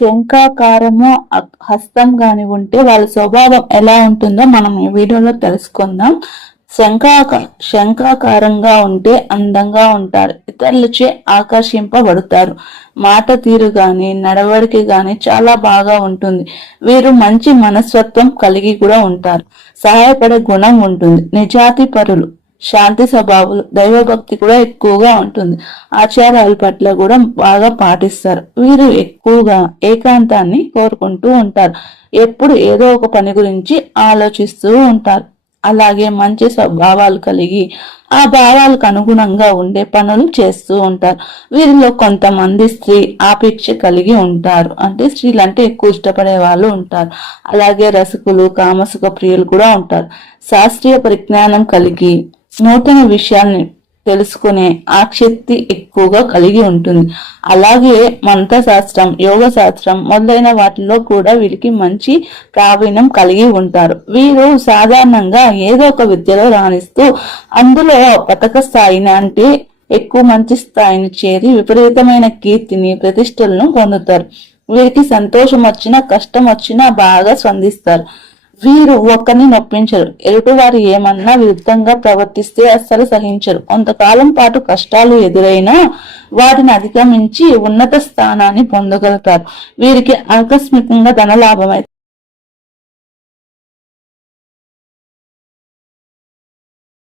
శంఖాకారము హస్తం గాని ఉంటే వాళ్ళ స్వభావం ఎలా ఉంటుందో మనం ఈ వీడియోలో తెలుసుకుందాం. శంఖాక శంఖాకారంగా ఉంటే అందంగా ఉంటారు. ఇతరులచే ఆకర్షింపబడతారు. మాట తీరు గాని నడవడిక గాని చాలా బాగా ఉంటుంది. వీరు మంచి మనస్తత్వం కలిగి కూడా ఉంటారు. సహాయపడే గుణం ఉంటుంది. నిజాతి పరులు శాంతి స్వభావాలు దైవభక్తి కూడా ఎక్కువగా ఉంటుంది. ఆచారాల పట్ల కూడా బాగా పాటిస్తారు. వీరు ఎక్కువగా ఏకాంతాన్ని కోరుకుంటూ ఉంటారు. ఎప్పుడు ఏదో ఒక పని గురించి ఆలోచిస్తూ ఉంటారు. అలాగే మంచి స్వభావాలు కలిగి ఆ భావాలకు అనుగుణంగా ఉండే పనులు చేస్తూ ఉంటారు. వీరిలో కొంతమంది స్త్రీ ఆపేక్ష కలిగి ఉంటారు. అంటే స్త్రీలు అంటే ఎక్కువ ఇష్టపడే వాళ్ళు ఉంటారు. అలాగే రసికులు కామసుక ప్రియులు కూడా ఉంటారు. శాస్త్రీయ పరిజ్ఞానం కలిగి నూతన విషయాల్ని తెలుసుకునే ఆసక్తి ఎక్కువగా కలిగి ఉంటుంది. అలాగే మంత్రశాస్త్రం యోగ శాస్త్రం మొదలైన వాటిలో కూడా వీరికి మంచి ప్రావీణ్యం కలిగి ఉంటారు. వీరు సాధారణంగా ఏదో ఒక విద్యలో రాణిస్తూ అందులో పతక స్థాయిని అంటే ఎక్కువ మంచి స్థాయిని చేరి విపరీతమైన కీర్తిని ప్రతిష్టలను పొందుతారు. వీరికి సంతోషం వచ్చినా కష్టం వచ్చినా బాగా స్పందిస్తారు. వీరు ఒక్కరిని నొప్పించరు. ఎదుటివారు ఏమన్నా విరుద్ధంగా ప్రవర్తిస్తే అస్సలు సహించరు. కొంతకాలం పాటు కష్టాలు ఎదురైనా వాటిని అధిగమించి ఉన్నత స్థానాన్ని పొందగలుగుతారు. వీరికి ఆకస్మికంగా ధనలాభం అయితే